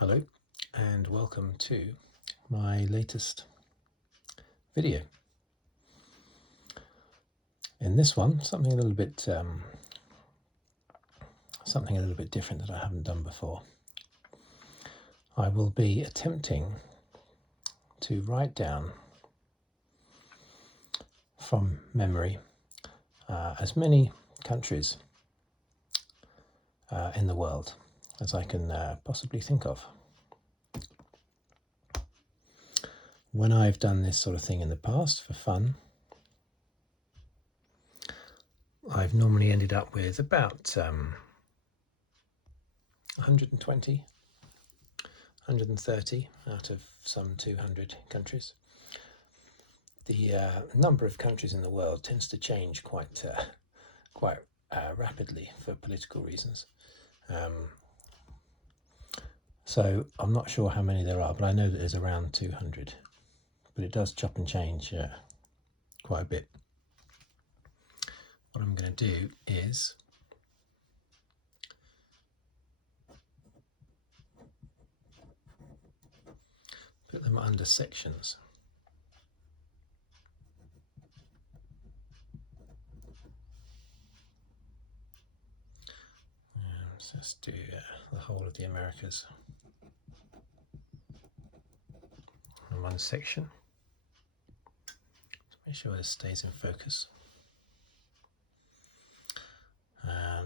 Hello and welcome to my latest video. In this one, something a little bit different that I haven't done before. I will be attempting to write down from memory as many countries in the world as I can possibly think of. When I've done this sort of thing in the past for fun, I've normally ended up with about 120, 130 out of some 200 countries. The number of countries in the world tends to change quite rapidly for political reasons. So I'm not sure how many there are, but I know that there's around 200. But it does chop and change quite a bit. What I'm going to do is put them under sections. So let's do the whole of the Americas in one section. Make sure this stays in focus.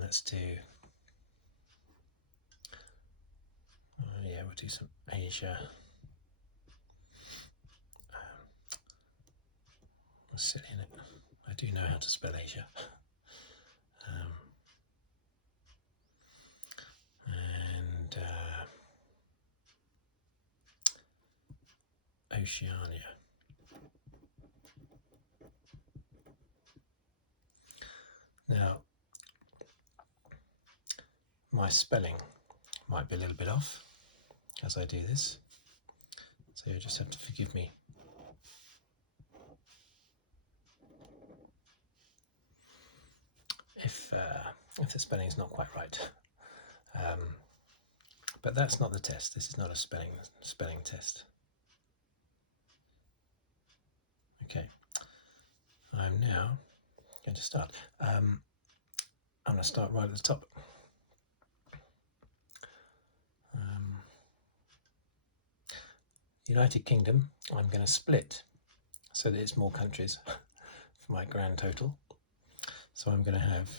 Let's do, we'll do some Asia. I'm silly, innit? I do know how to spell Asia. And Oceania. Now, my spelling might be a little bit off as I do this, so you just have to forgive me. If the spelling is not quite right. But that's not the test. This is not a spelling test. Okay, I'm now going to start. I'm going to start right at the top. United Kingdom, I'm going to split so that it's more countries for my grand total. So I'm going to have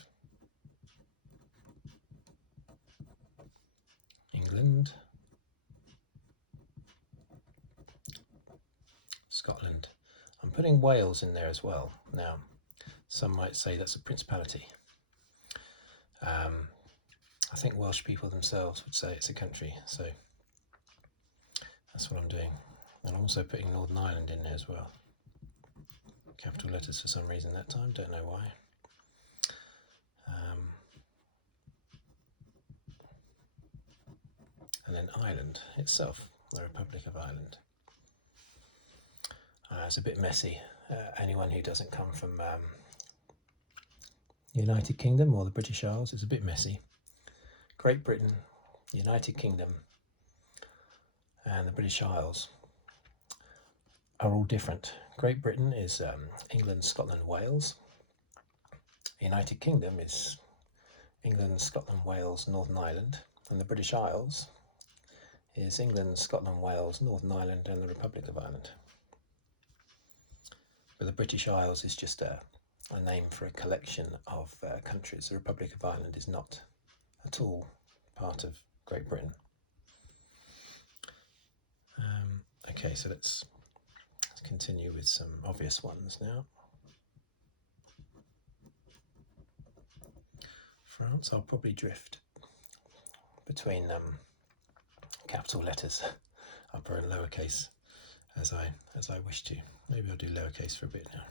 England, Scotland. I'm putting Wales in there as well. Now, some might say that's a principality. I think Welsh people themselves would say it's a country, so that's what I'm doing. And I'm also putting Northern Ireland in there as well. Capital letters for some reason that time, don't know why. And then Ireland itself, the Republic of Ireland. It's a bit messy. Anyone who doesn't come from the United Kingdom or the British Isles is a bit messy. Great Britain, United Kingdom, and the British Isles are all different. Great Britain is England, Scotland, Wales. United Kingdom is England, Scotland, Wales, Northern Ireland, and the British Isles is England, Scotland, Wales, Northern Ireland, and the Republic of Ireland. But the British Isles is just a name for a collection of countries. The Republic of Ireland is not at all part of Great Britain. Okay, so let's continue with some obvious ones now. France, I'll probably drift between capital letters, upper and lowercase, as I wish to. Maybe I'll do lowercase for a bit now.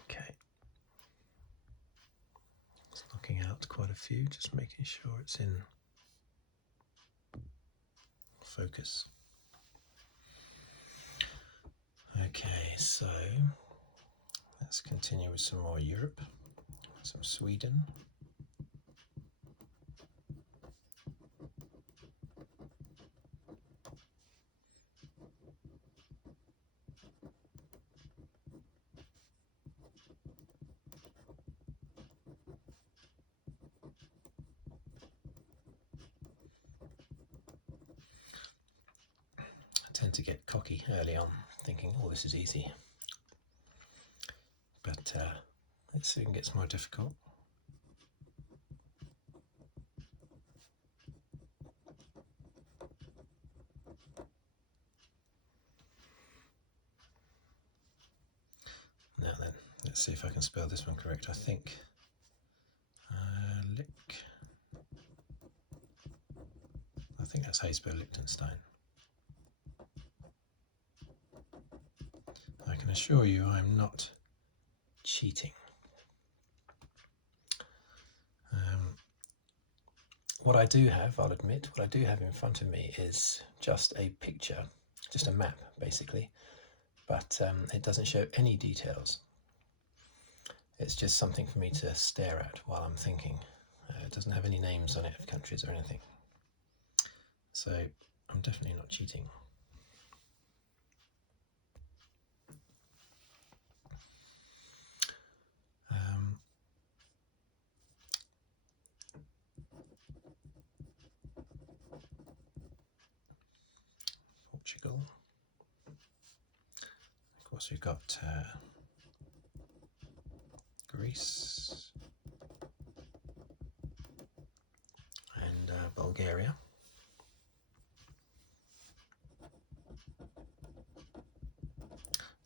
Okay. Just knocking out quite a few, just making sure it's in focus. Okay, so let's continue with some more Europe, some Sweden. I tend to get cocky early on, thinking, oh, this is easy. But it soon gets more difficult. Now then, let's see if I can spell this one correct. I think I think that's how you spell Liechtenstein. I can assure you I'm not cheating. What I do have, I'll admit, what I do have in front of me is just a picture, just a map basically, but it doesn't show any details. It's just something for me to stare at while I'm thinking. It doesn't have any names on it of countries or anything. So I'm definitely not cheating. Portugal. Of course, we've got Greece and Bulgaria.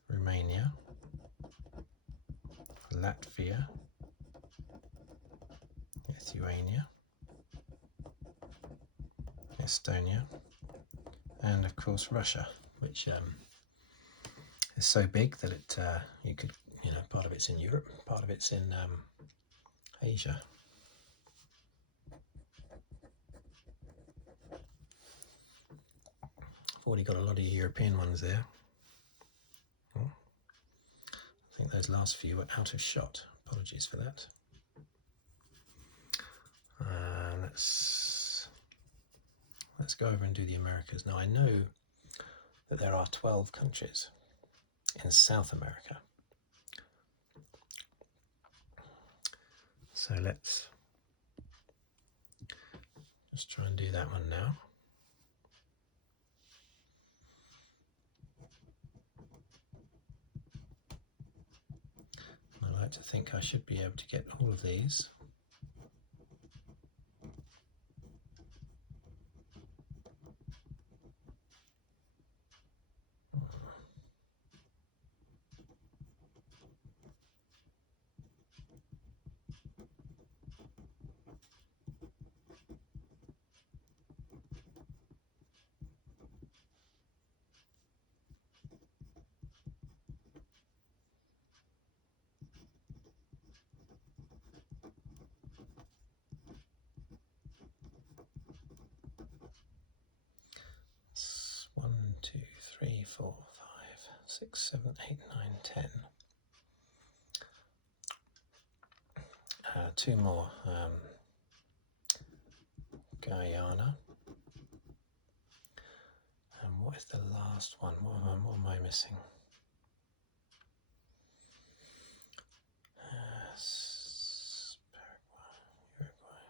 Romania, Latvia, Lithuania, Estonia, and of course Russia, which is so big that it you could, part of it's in Europe, part of it's in Asia. I've already got a lot of European ones there. Oh, I think those last few were out of shot. Apologies for that. Let's go over and do the Americas. Now I know that there are 12 countries in South America. So let's just try and do that one now. I like to think I should be able to get all of these. It's 1, 2, 3, 4, 5, 6, 7, 8, 9, 10. Two more. Guyana. And what is the last one? What am I missing? Paraguay, Uruguay.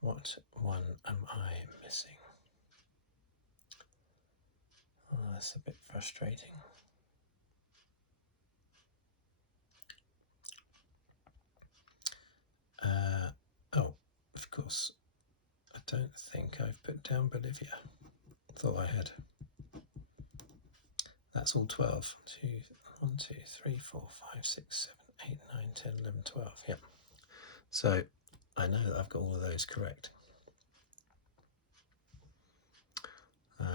What one am I missing? Oh, that's a bit frustrating. Oh, of course, I don't think I've put down Bolivia. Thought I had. That's all 12. 1, 2, 3, 4, 5, 6, 7, 8, 9, 10, 11, 12. Yep. So I know that I've got all of those correct.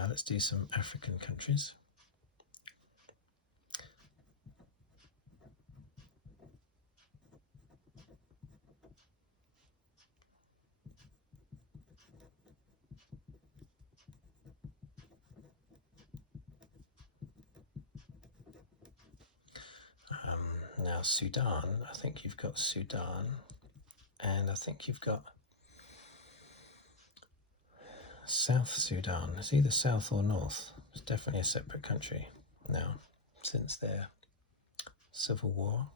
Let's do some African countries. Now Sudan, I think you've got Sudan, and I think you've got South Sudan. It's either south or north. It's definitely a separate country now since their civil war.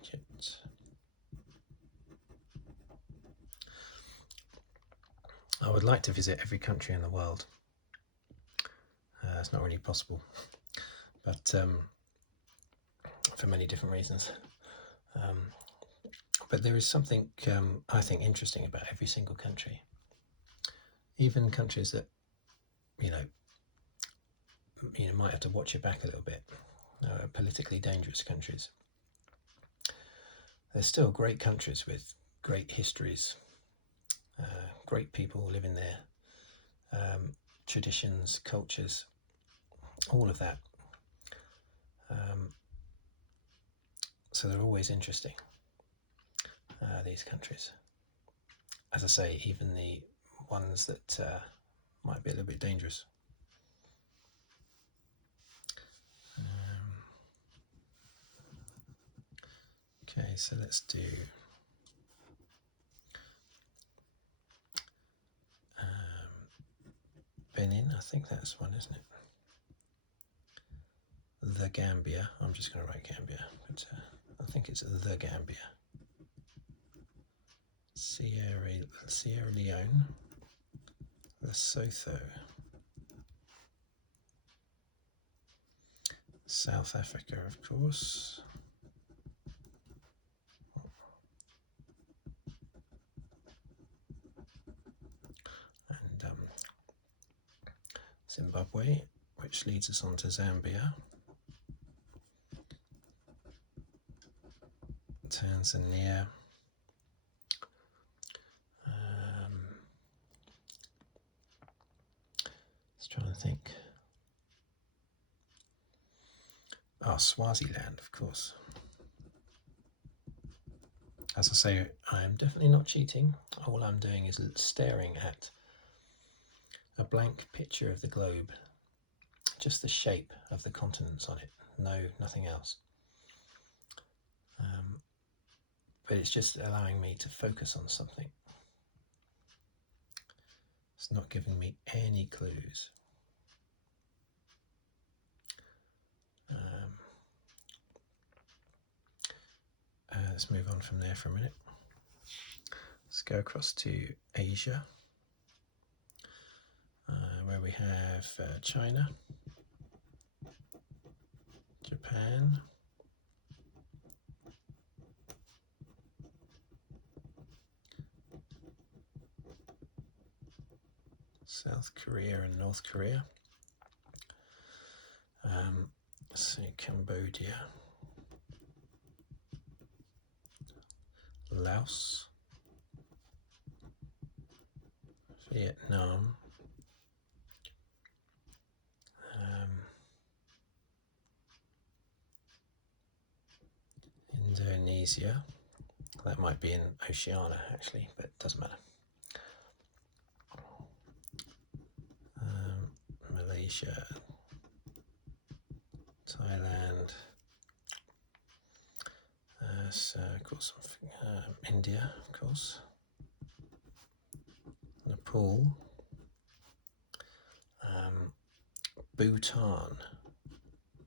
Egypt. I would like to visit every country in the world. It's not really possible, but for many different reasons. But there is something I think interesting about every single country. Even countries that you know might have to watch your back a little bit, politically dangerous countries. They're still great countries with great histories, great people living there, traditions, cultures, all of that. So they're always interesting, these countries. As I say, even the ones that might be a little bit dangerous. Okay, so let's do Benin. I think that's one, isn't it? The Gambia. I'm just going to write Gambia, but I think it's the Gambia. Sierra Leone, Lesotho, South Africa, of course, and Zimbabwe, which leads us on to Zambia, Tanzania, let's try and think. Swaziland, of course. As I say, I am definitely not cheating. All I'm doing is staring at a blank picture of the globe, just the shape of the continents on it. No, nothing else. But it's just allowing me to focus on something. It's not giving me any clues. Let's move on from there for a minute. Let's go across to Asia, where we have China, Japan, South Korea and North Korea, say Cambodia, Laos, Vietnam, Indonesia. That might be in Oceania actually, but it doesn't matter. Malaysia, Thailand, so of course India, of course, Nepal, Bhutan.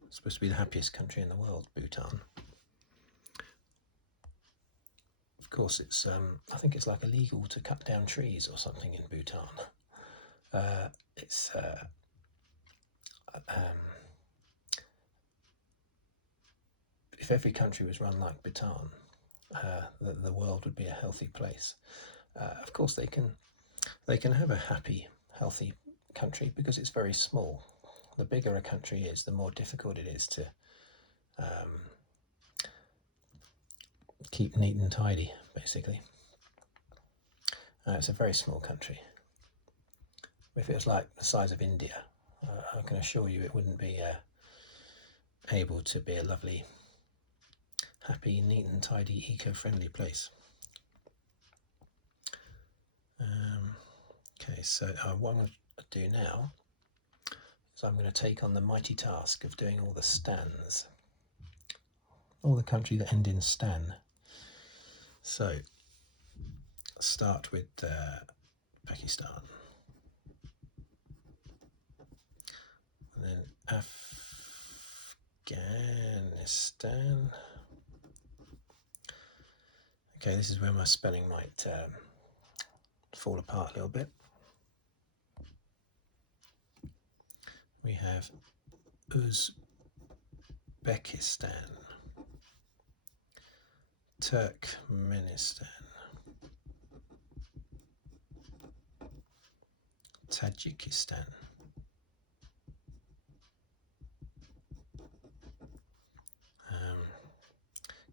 It's supposed to be the happiest country in the world, Bhutan. Of course, it's I think it's like illegal to cut down trees or something in Bhutan. If every country was run like Bhutan, the world would be a healthy place. Of course, they can have a happy, healthy country because it's very small. The bigger a country is, the more difficult it is to keep neat and tidy, basically. It's a very small country. If it was like the size of India, I can assure you it wouldn't be able to be a lovely happy, neat and tidy, eco-friendly place. Okay, so what I'm going to do now is I'm going to take on the mighty task of doing all the stans, all the country that end in stan. So start with Pakistan, and then Afghanistan. Okay, this is where my spelling might fall apart a little bit. We have Uzbekistan, Turkmenistan, Tajikistan,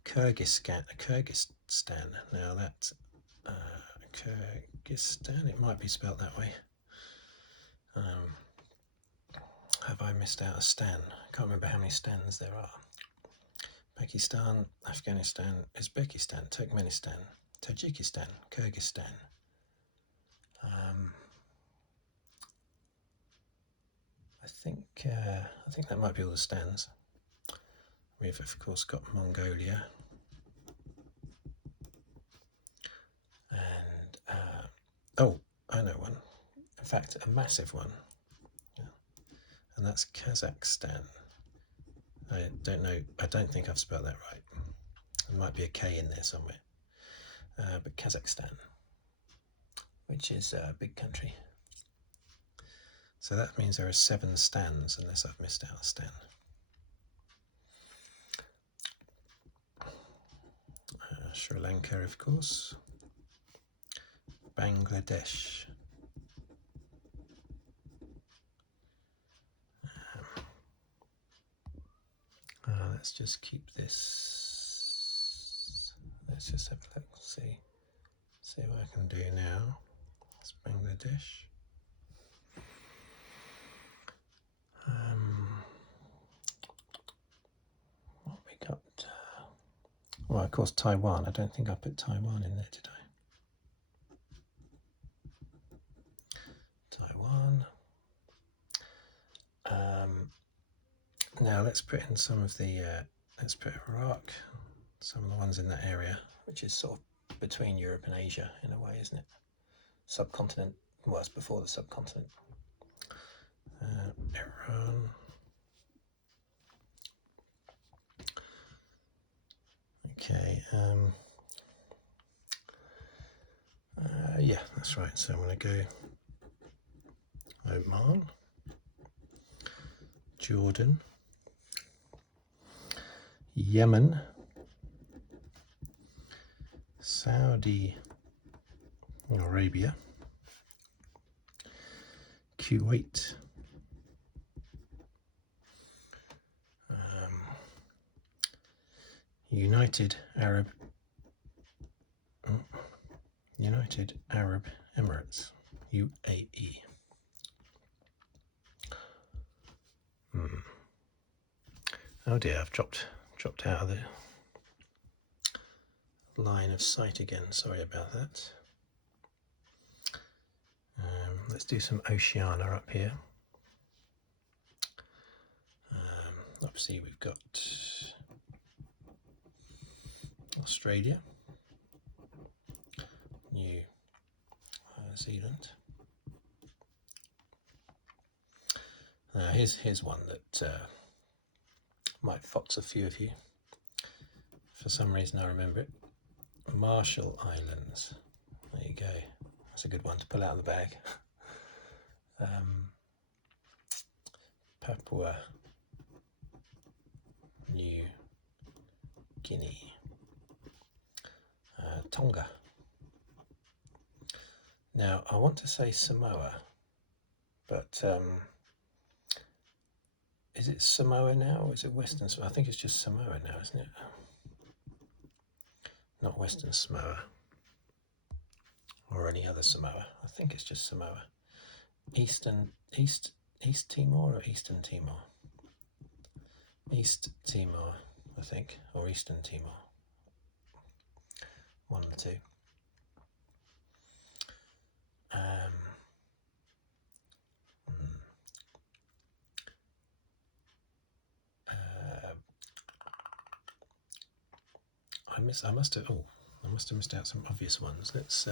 Kyrgyzstan. Now that's Kyrgyzstan. It might be spelt that way. Have I missed out a stan? I can't remember how many stans there are. Pakistan, Afghanistan, Uzbekistan, Turkmenistan, Tajikistan, Kyrgyzstan. I think that might be all the stans. We've of course got Mongolia, and oh, I know one. In fact, a massive one, and that's Kazakhstan. I don't know. I don't think I've spelled that right. There might be a K in there somewhere. But Kazakhstan, which is a big country. So that means there are 7 stans, unless I've missed out a stan. Sri Lanka, of course. Bangladesh. Let's just keep this. Let's just have a look. See what I can do now. It's Bangladesh. What we got? Well, of course, Taiwan. I don't think I put Taiwan in there, did I? Taiwan. Now let's put in some of the. Let's put Iraq. Some of the ones in that area, which is sort of between Europe and Asia in a way, isn't it? Subcontinent. Well, it's before the subcontinent. Iran. Okay. Yeah, that's right. So I'm going to go Oman, Jordan, Yemen, Saudi Arabia, Kuwait, United Arab Emirates, UAE. Oh dear, I've dropped out of the line of sight again. Sorry about that. Let's do some Oceania up here. Obviously, we've got Australia, New Zealand. Here's one that might fox a few of you. For some reason, I remember it. Marshall Islands. There you go. That's a good one to pull out of the bag. Papua New Guinea. Tonga. Now, I want to say Samoa, but is it Samoa now or is it Western Samoa? I think it's just Samoa now, isn't it? Not Western Samoa or any other Samoa. I think it's just Samoa. East Timor or Eastern Timor? East Timor, I I think, or Eastern Timor. One of the two. I must have missed out some obvious ones. Let's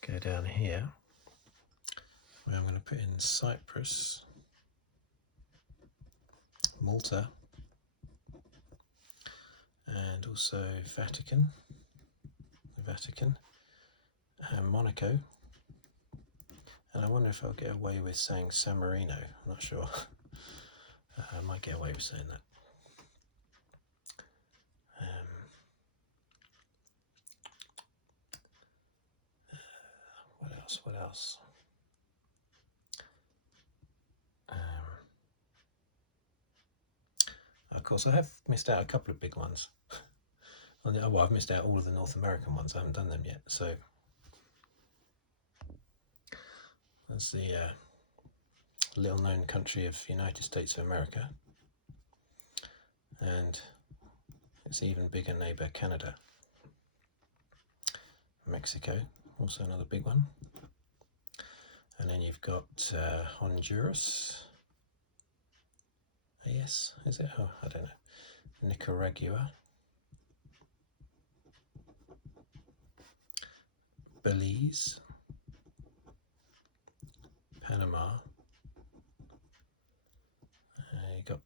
go down here where I'm going to put in Cyprus, Malta, and also Vatican, and Monaco. And I wonder if I'll get away with saying San Marino. I'm not sure. I might get away with saying that. What else? Of course, I have missed out a couple of big ones. Well, I've missed out all of the North American ones. I haven't done them yet. So that's the little-known country of United States of America, and its even bigger neighbour Canada. Mexico, also another big one. And then you've got Honduras. Yes, is it? Oh, I don't know. Nicaragua. Belize. Panama. You got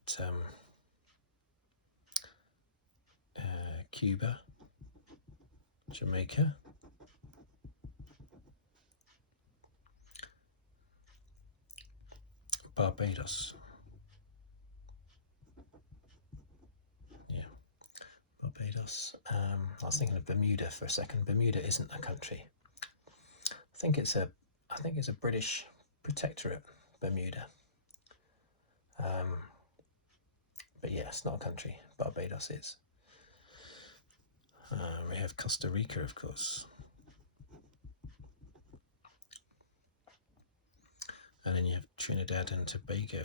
Cuba. Jamaica. Barbados. Yeah, Barbados. I was thinking of Bermuda for a second. Bermuda isn't a country. I think it's a British protectorate, Bermuda. But yeah, it's not a country. Barbados is. We have Costa Rica, of course. And then you have Trinidad and Tobago.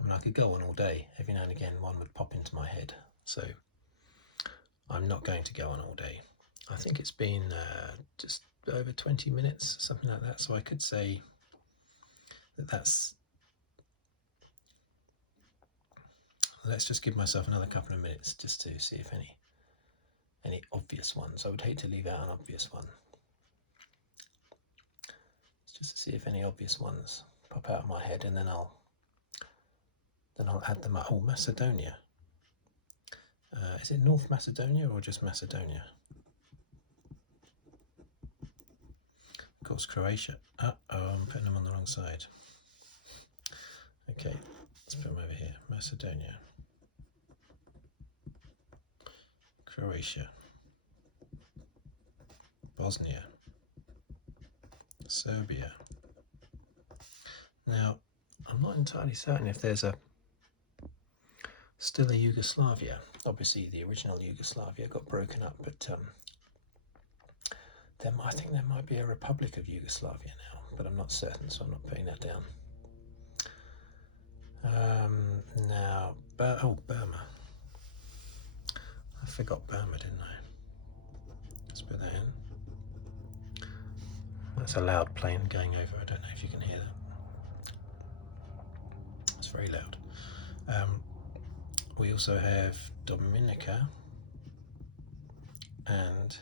I mean, I could go on all day. Every now and again, one would pop into my head. So I'm not going to go on all day. I think it's been just over 20 minutes, something like that. So I could say that's... Let's just give myself another couple of minutes just to see if any obvious ones. I would hate to leave out an obvious one. Just to see if any obvious ones pop out of my head, and then I'll add them up. Oh, Macedonia. Is it North Macedonia or just Macedonia? Of course, Croatia. Oh, I'm putting them on the wrong side. Okay, let's put them over here. Macedonia. Croatia. Bosnia. Serbia. Now, I'm not entirely certain if there's still a Yugoslavia. Obviously, the original Yugoslavia got broken up, but I think there might be a Republic of Yugoslavia now, but I'm not certain, so I'm not putting that down. Now, Burma. I forgot Burma, didn't I? Let's put that in. That's a loud plane going over. I don't know if you can hear that. It's very loud. We also have Dominica and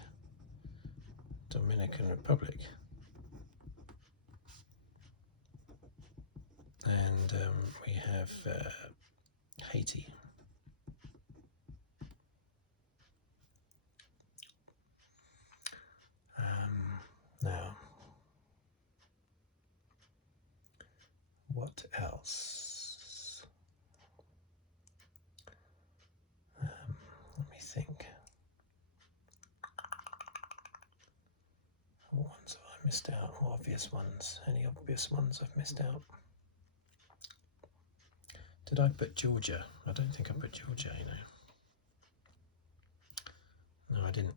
Dominican Republic. And we have Haiti. Now, what else? Let me think. What ones have I missed out? What obvious ones? Any obvious ones I've missed out? Did I put Georgia? I don't think I put Georgia, No, I didn't.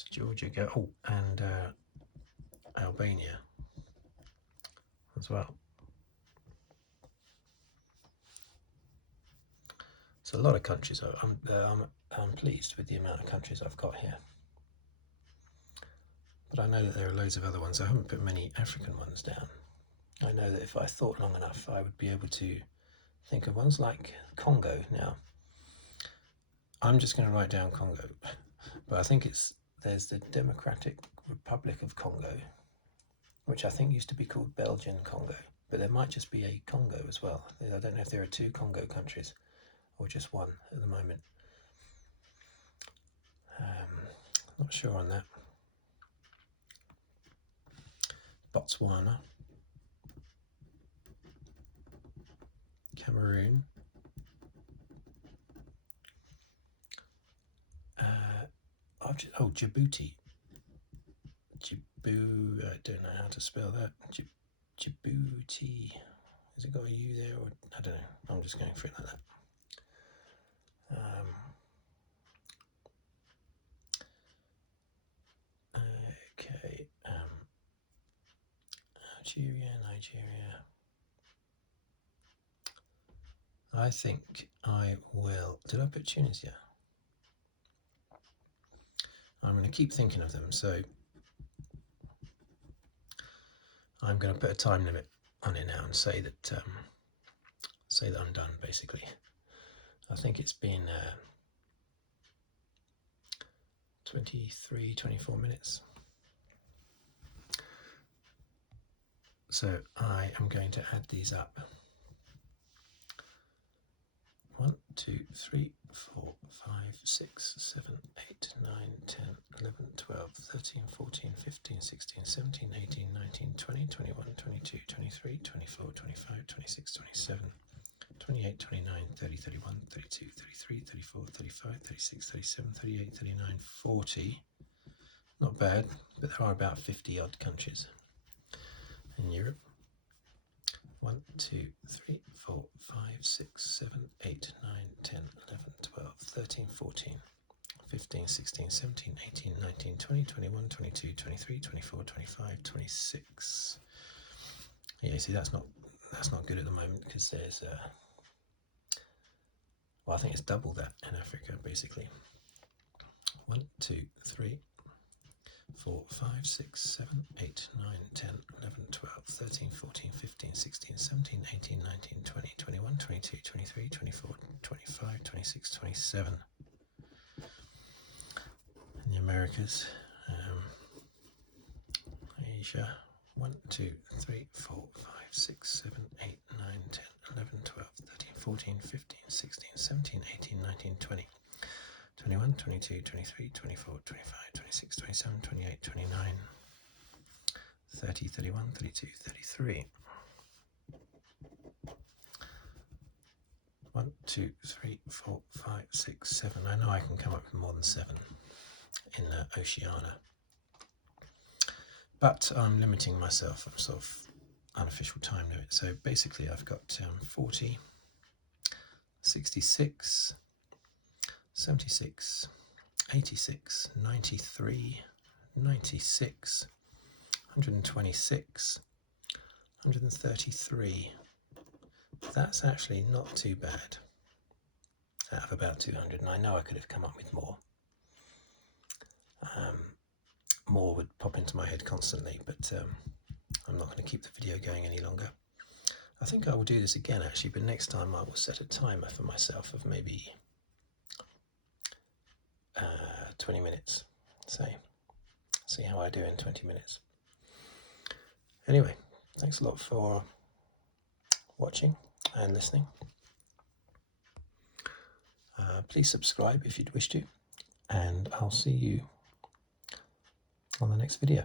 So Georgia go, oh, and Albania as well. So a lot of countries. I'm pleased with the amount of countries I've got here. But I know that there are loads of other ones. I haven't put many African ones down. I know that if I thought long enough, I would be able to think of ones like Congo. Now, I'm just going to write down Congo, but I think there's the Democratic Republic of Congo, which I think used to be called Belgian Congo, but there might just be a Congo as well. I don't know if there are 2 Congo countries or just one at the moment. Not sure on that. Botswana, Cameroon, Djibouti. I don't know how to spell that. Djibouti. Has it got a U there? Or I don't know. I'm just going for it like that. Okay. Nigeria. I think I will. Did I put Tunisia? I'm going to keep thinking of them, so I'm going to put a time limit on it now and say that I'm done. Basically, I think it's been 24 minutes. So I am going to add these up. 1, 2, 3, 4, 5, 6, 7, 8, 9, 10, 11, 12, 13, 14, 15, 16, 17, 18, 19, 20, 21, 22, 23, 24, 25, 26, 27, 28, 29, 30, 31, 32, 33, 34, 35, 36, 37, 38, 39, 40. Not bad, but there are about 50 odd countries in Europe. 1, 2, 3, 4, 5, 6, 7, 8, 9, 10, 11, 12, 13, 14, 15, 16, 17, 18, 19, 20, 21, 22, 23, 24, 25, 26. Yeah, see, that's not good at the moment because there's well, I think it's double that in Africa basically. 1, 2, 3, 4, 5, 6, 7, 8, 9, 10, 11, 12, 13, 14, 15, 16, 17, 18, 19, 20, 21, 22, 23, 24, 25, 26, 27. In the Americas, Asia, 1, 2, 3, 4, 5, 6, 7, 8, 9, 10, 11, 12, 13, 14, 15, 16, 17, 18, 19, 20. 21, 22, 23, 24, 25, 26, 27, 28, 29, 30, 31, 32, 33. 1, 2, 3, 4, 5, 6, 7. I know I can come up with more than 7 in Oceania. But I'm limiting myself. I'm sort of unofficial time limit. So basically I've got 40, 66, 76, 86, 93, 96, 126, 133. That's actually not too bad out of about 200, and I know I could have come up with more. More would pop into my head constantly, but I'm not going to keep the video going any longer. I think I will do this again actually, but next time I will set a timer for myself of maybe 20 minutes, say. See how I do in 20 minutes. Anyway, thanks a lot for watching and listening. Please subscribe if you'd wish to, and I'll see you on the next video.